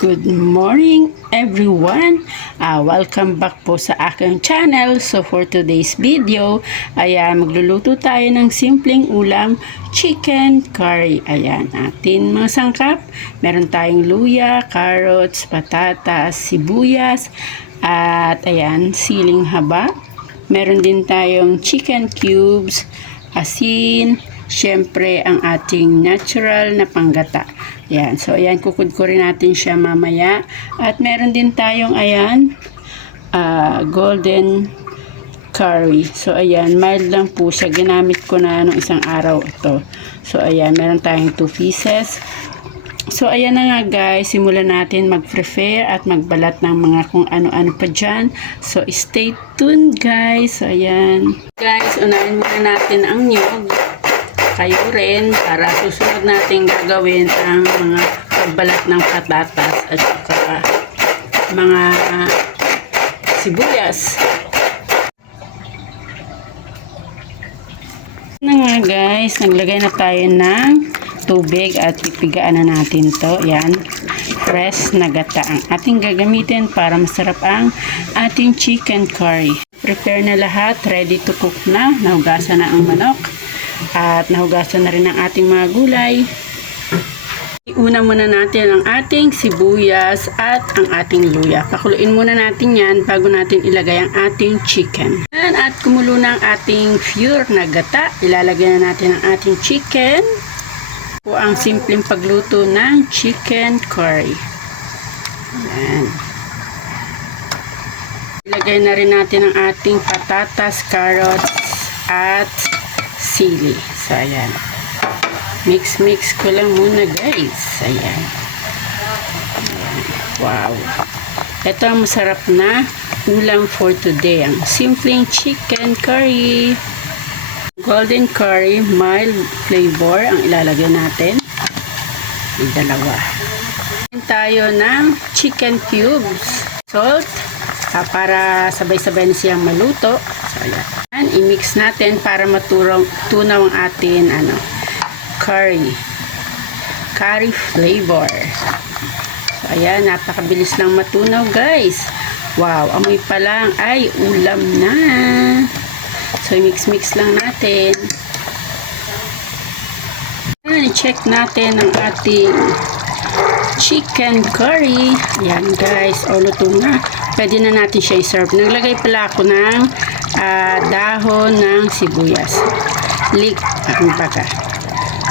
Good morning everyone! Ah, welcome back po sa aking channel. So for today's video, ayan, magluluto tayo ng simpleng ulam, chicken curry. Ayan, atin mga sangkap. Meron tayong luya, carrots, patatas, sibuyas, at ayan, siling haba. Meron din tayong chicken cubes, asin, syempre ang ating natural na panggata. Yan. So, ayan, kukudkurin natin siya mamaya. At meron din tayong, ayan, ah, golden curry. So, ayan, mild lang po siya. Ginamit ko na nung isang araw ito. So, ayan, meron tayong 2 pieces. So, ayan na nga guys, simulan natin mag-prepare at magbalat ng mga kung ano-ano pa dyan. So, stay tuned guys. So, ayan. Guys, unahin muna natin ang nyug. Kayo rin para susunod natin gagawin ang mga pagbalat ng patatas at saka mga sibuyas. Na nga guys, naglagay na tayo ng tubig at pipigaan na natin to. Yan. Fresh na gata ang ating gagamitin para masarap ang ating chicken curry. Prepare na lahat. Ready to cook na. Nahugasan na ang manok. At nahugasan na rin ang ating mga gulay. Una muna natin ang ating sibuyas at ang ating luya. Pakuluin muna natin yan bago natin ilagay ang ating chicken. At kumulo na ang ating pure na gata. Ilalagay na natin ang ating chicken. Po ang simpleng pagluto ng chicken curry. Yan. Ilagay na rin natin ang ating patatas, carrots, at sili. So, ayan. Mix-mix ko lang muna, guys. Ayan. Wow. Ito ang masarap na ulam for today. Ang simpleng chicken curry. Golden curry, mild flavor ang ilalagay natin. May dalawa. Ayan tayo ng chicken cubes. Salt. ah, para sabay-sabay na siyang maluto. So, ayan. I-mix natin para maturong tunaw ang atin ano, curry. Curry flavor. So, ayan, napakabilis lang matunaw, guys. Wow, amoy pa lang. Ay, ulam na. So, mix-mix lang natin. Ayan, check natin ang ating chicken curry. Ayan, guys. O, luto na. Pwede na natin siya i-serve. Naglagay pala ako ng ah, dahon ng sibuyas. Leek, ang baka.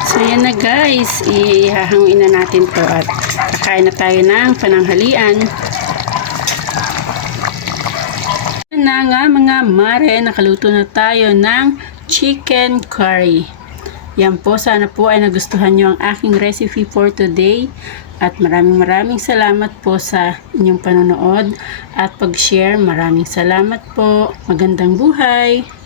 So, yan na guys. Ihahanguin na natin to at kakain na tayo ng pananghalian. Yan na nga mga mare, nakaluto na tayo ng chicken curry. Yan po, sana po ay nagustuhan nyo ang aking recipe for today. At maraming maraming salamat po sa inyong panonood at pag-share. Maraming salamat po. Magandang buhay!